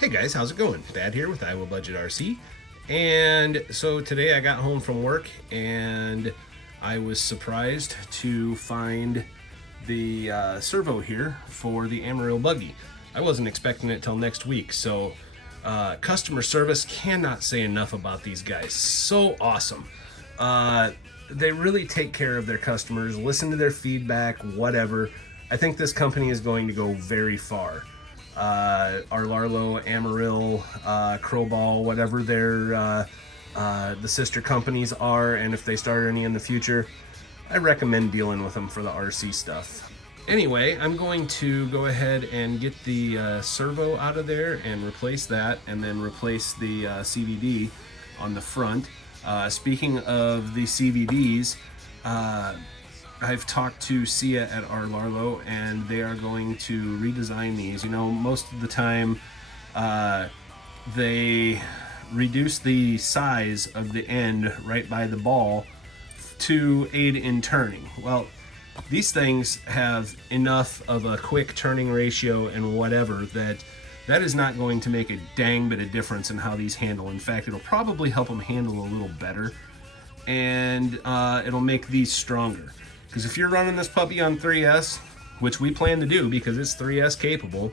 Hey guys, how's it going? Thad here with Iowa Budget RC. And so today I got home from work and I was surprised to find the servo here for the Amoril buggy. I wasn't expecting it till next week, so customer service, cannot say enough about these guys. So awesome. They really take care of their customers, listen to their feedback, whatever. I think this company is going to go very far. Arlarlo, Amoril, Crowball, whatever their the sister companies are, and if they start any in the future, I recommend dealing with them for the RC stuff. Anyway, I'm going to go ahead and get the servo out of there and replace that, and then replace the CVD on the front. Speaking of the CVDs, I've talked to Sia at Arlarlo, and they are going to redesign these. You know, most of the time they reduce the size of the end right by the ball to aid in turning. Well, these things have enough of a quick turning ratio and whatever that is not going to make a dang bit of difference in how these handle. In fact, it'll probably help them handle a little better, and it'll make these stronger. Because if you're running this puppy on 3S, which we plan to do because it's 3S capable,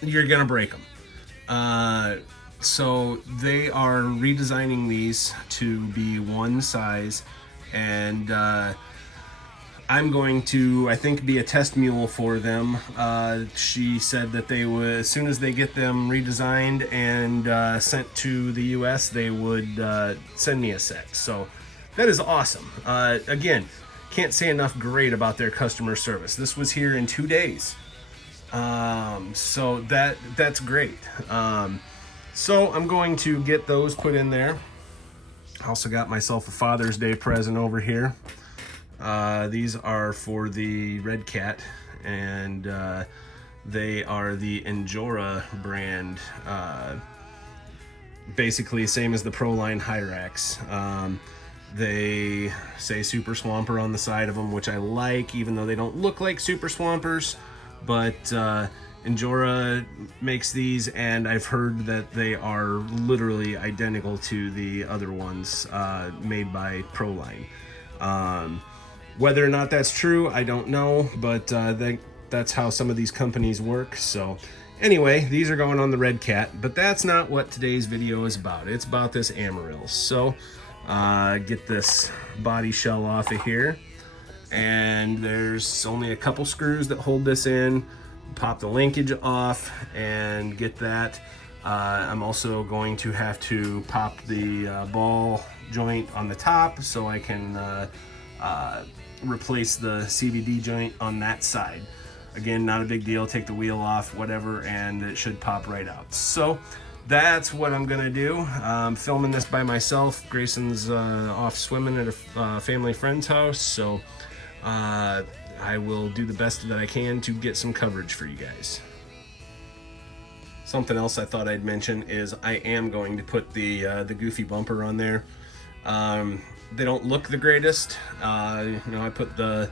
you're gonna break them. So they are redesigning these to be one size, and I'm going to, I think, be a test mule for them. She said that they would, as soon as they get them redesigned and sent to the US, they would send me a set. So that is awesome. Again, can't say enough great about their customer service. This was here in 2 days. So that's great. So I'm going to get those put in there. I also got myself a Father's Day present over here. These are for the Red Cat, and they are the Injora brand. Basically same as the Proline Hyrax. They say Super Swamper on the side of them, which I like, even though they don't look like Super Swampers. But Injora makes these, and I've heard that they are literally identical to the other ones made by Proline. Whether or not that's true, I don't know, but that's how some of these companies work. So anyway, these are going on the Red Cat, but that's not what today's video is about. It's about this Amoril. So get this body shell off of here, and there's only a couple screws that hold this in. Pop the linkage off and get that. I'm also going to have to pop the ball joint on the top so I can replace the CVD joint on that side. Again, not a big deal. Take the wheel off, whatever, and it should pop right out. So that's what I'm gonna do. I'm filming this by myself. Grayson's off swimming at a family friend's house, so I will do the best that I can to get some coverage for you guys. Something else I thought I'd mention is I am going to put the Goofy bumper on there. They don't look the greatest. You know, I put the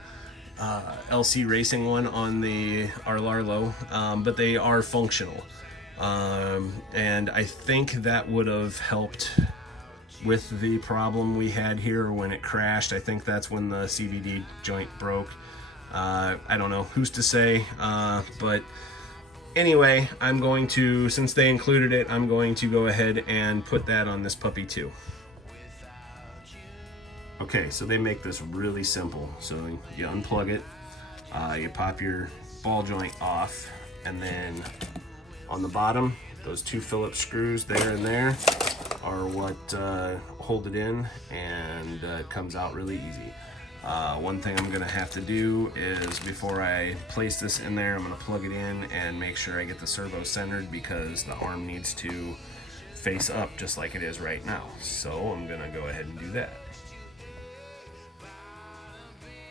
LC Racing one on the Arlarlo, but they are functional. And I think that would have helped with the problem we had here when it crashed. I think that's when the CVD joint broke. I don't know, who's to say, but anyway, I'm going to, since they included it, I'm going to go ahead and put that on this puppy too. Okay, so they make this really simple. So you unplug it, you pop your ball joint off, and then on the bottom, those two Phillips screws there and there are what hold it in, and it comes out really easy. One thing I'm gonna have to do is, before I place this in there, I'm gonna plug it in and make sure I get the servo centered, because the arm needs to face up just like it is right now. So I'm gonna go ahead and do that.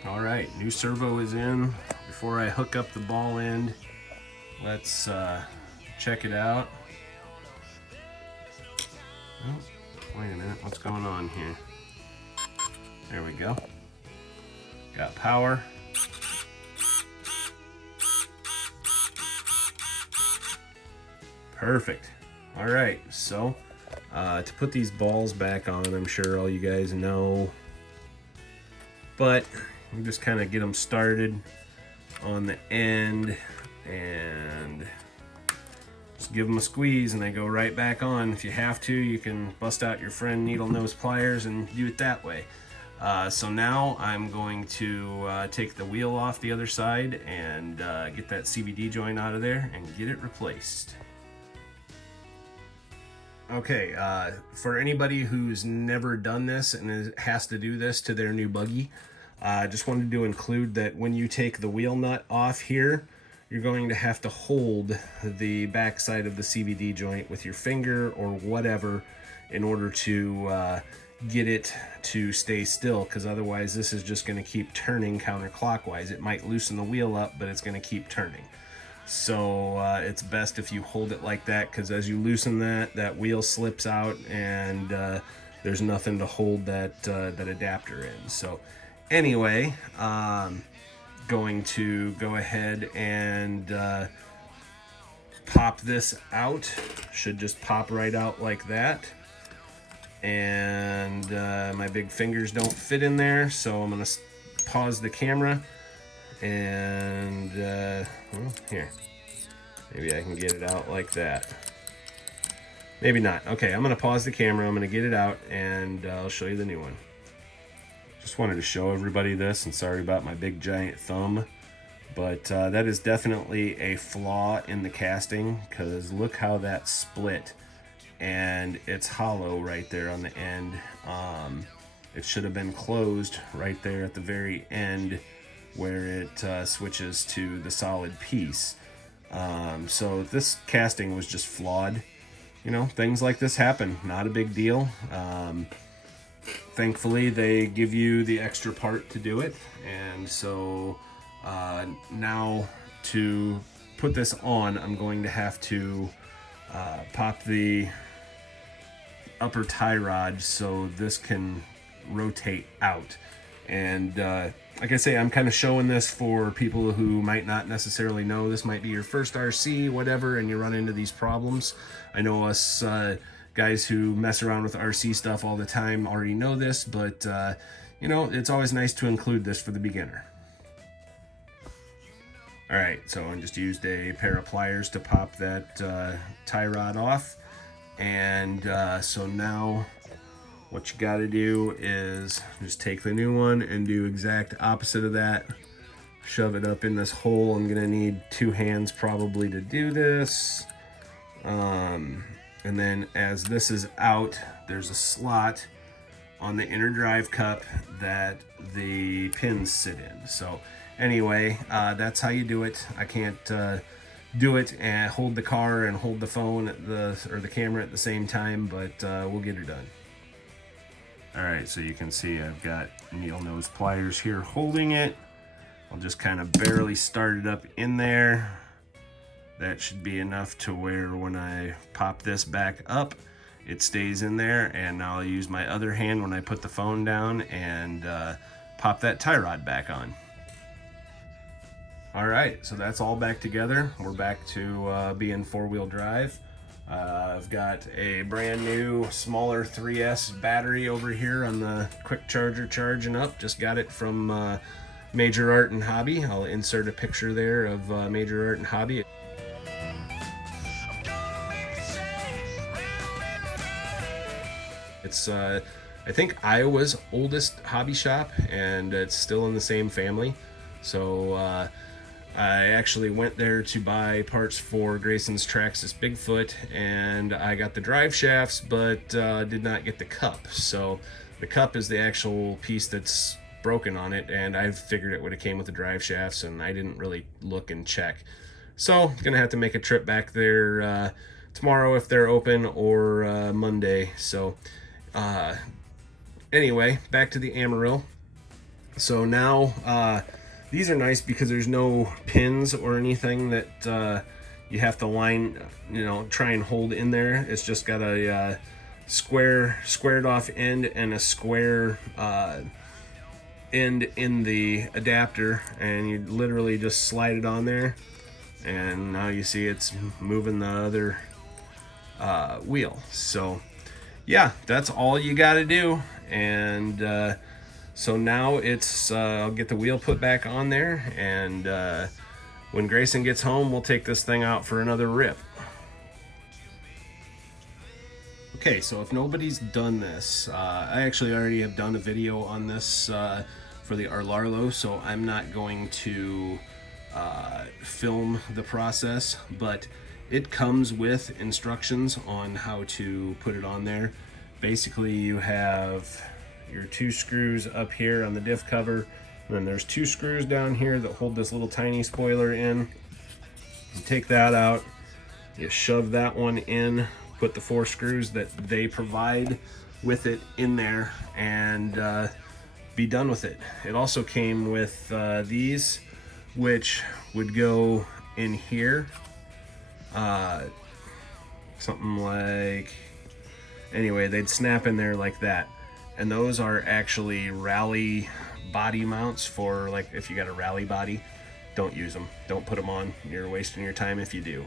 All right, new servo is in. Before I hook up the ball end, let's check it out. Oh, wait a minute, what's going on here? There we go. Got power. Perfect. All right, so to put these balls back on, I'm sure all you guys know, but you just kind of get them started on the end and just give them a squeeze and they go right back on. If you have to, you can bust out your friend needle nose pliers and do it that way. So now I'm going to take the wheel off the other side and get that CVD joint out of there and get it replaced. Okay, for anybody who's never done this and has to do this to their new buggy, I just wanted to include that when you take the wheel nut off here, you're going to have to hold the back side of the CVD joint with your finger or whatever in order to get it to stay still, because otherwise this is just going to keep turning counterclockwise. It might loosen the wheel up, but it's going to keep turning. So it's best if you hold it like that, because as you loosen that wheel slips out and there's nothing to hold that adapter in. So anyway, going to go ahead and pop this out. Should just pop right out like that. And my big fingers don't fit in there, so I'm gonna pause the camera and well, here, maybe I can get it out like that. Maybe not. Okay, I'm gonna pause the camera, I'm gonna get it out, and I'll show you the new one. Just wanted to show everybody this, and sorry about my big giant thumb, but that is definitely a flaw in the casting, because look how that split, and it's hollow right there on the end. It should have been closed right there at the very end where it switches to the solid piece. So this casting was just flawed. You know, things like this happen, not a big deal. Thankfully they give you the extra part to do it, and so now to put this on, I'm going to have to pop the upper tie rod so this can rotate out. And like I say, I'm kind of showing this for people who might not necessarily know. This might be your first RC, whatever, and you run into these problems. I know us guys who mess around with RC stuff all the time already know this, but you know, it's always nice to include this for the beginner. All right, so I just used a pair of pliers to pop that tie rod off. And so now what you got to do is just take the new one and do exact opposite of that. Shove it up in this hole. I'm gonna need 2 hands probably to do this. And then as this is out, there's a slot on the inner drive cup that the pins sit in. So anyway, that's how you do it. I can't do it and hold the car and hold the phone at the camera at the same time, but we'll get her done. All right, so you can see I've got needle nose pliers here holding it. I'll just kind of barely start it up in there. That should be enough to where when I pop this back up, it stays in there. And now I'll use my other hand when I put the phone down and pop that tie rod back on. All right, so that's all back together. We're back to being 4-wheel drive. I've got a brand new smaller 3S battery over here on the quick charger charging up. Just got it from Major Art and Hobby. I'll insert a picture there of Major Art and Hobby. It's I think Iowa's oldest hobby shop, and it's still in the same family. So I actually went there to buy parts for Grayson's Traxxas Bigfoot, and I got the drive shafts, but did not get the cup. So the cup is the actual piece that's broken on it, and I figured it would have came with the drive shafts, and I didn't really look and check. So gonna have to make a trip back there tomorrow if they're open, or Monday. So anyway, back to the Amoril. So now these are nice because there's no pins or anything that you have to try and hold in there. It's just got a squared off end and a square end in the adapter, and you literally just slide it on there, and now you see it's moving the other wheel. So yeah, that's all you got to do. And so now it's I'll get the wheel put back on there, and when Grayson gets home, we'll take this thing out for another rip. Okay, so if nobody's done this, I actually already have done a video on this for the Arlarlo, so I'm not going to film the process, but it comes with instructions on how to put it on there. Basically, you have your 2 screws up here on the diff cover, and then there's 2 screws down here that hold this little tiny spoiler in. You take that out, you shove that one in, put the 4 screws that they provide with it in there, and be done with it. It also came with these, which would go in here, something like, anyway, they'd snap in there like that. And those are actually rally body mounts for, like, if you got a rally body. Don't use them. Don't put them on. You're wasting your time if you do.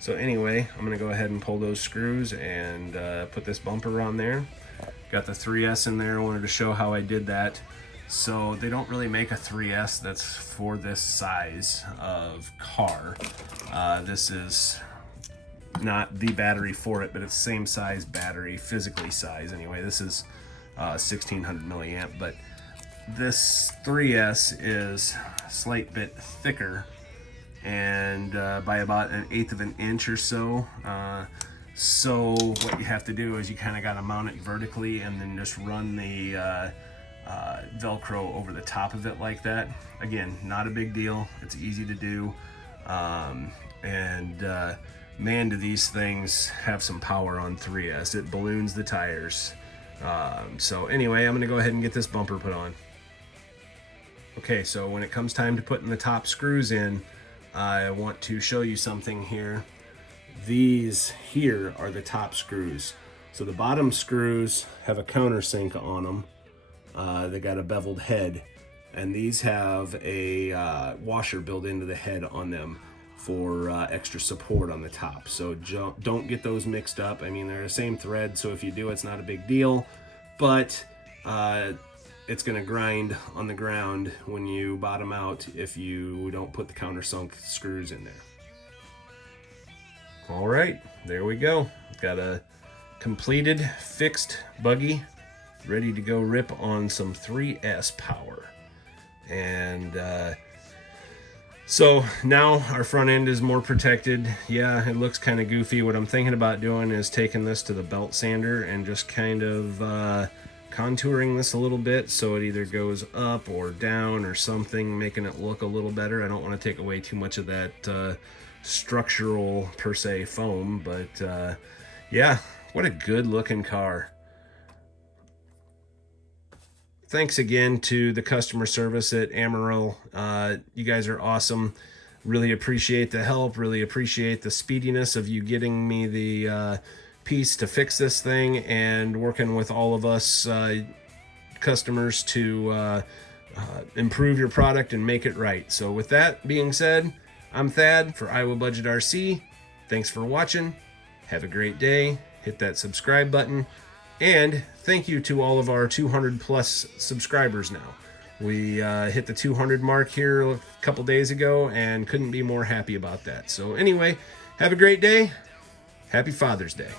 So anyway, I'm going to go ahead and pull those screws and put this bumper on there. Got the 3S in there. I wanted to show how I did that. So they don't really make a 3S that's for this size of car. This is not the battery for it, but it's the same size battery, physically size anyway. This is 1600 milliamp, but this 3S is a slight bit thicker, and by about 1/8 of an inch or so. So what you have to do is you kind of got to mount it vertically and then just run the Velcro over the top of it like that. Again, not a big deal. It's easy to do. Man, do these things have some power on 3S. It balloons the tires. So anyway, I'm going to go ahead and get this bumper put on. Okay, so when it comes time to putting the top screws in, I want to show you something here. These here are the top screws. So the bottom screws have a countersink on them. They got a beveled head, and these have a washer built into the head on them for extra support on the top. So don't get those mixed up. I mean, they're the same thread, so if you do, it's not a big deal, but it's going to grind on the ground when you bottom out if you don't put the countersunk screws in there. All right, there we go. Got a completed, fixed buggy ready to go rip on some 3S power. And so now our front end is more protected. Yeah, it looks kind of goofy. What I'm thinking about doing is taking this to the belt sander and just kind of contouring this a little bit so it either goes up or down or something, making it look a little better. I don't want to take away too much of that structural per se foam, but yeah, what a good looking car. Thanks again to the customer service at Amoril. You guys are awesome. Really appreciate the help. Really appreciate the speediness of you getting me the piece to fix this thing and working with all of us customers to improve your product and make it right. So with that being said, I'm Thad for Iowa Budget RC. Thanks for watching. Have a great day. Hit that subscribe button. And thank you to all of our 200 plus subscribers now. We hit the 200 mark here a couple days ago and couldn't be more happy about that. So anyway, have a great day. Happy Father's Day.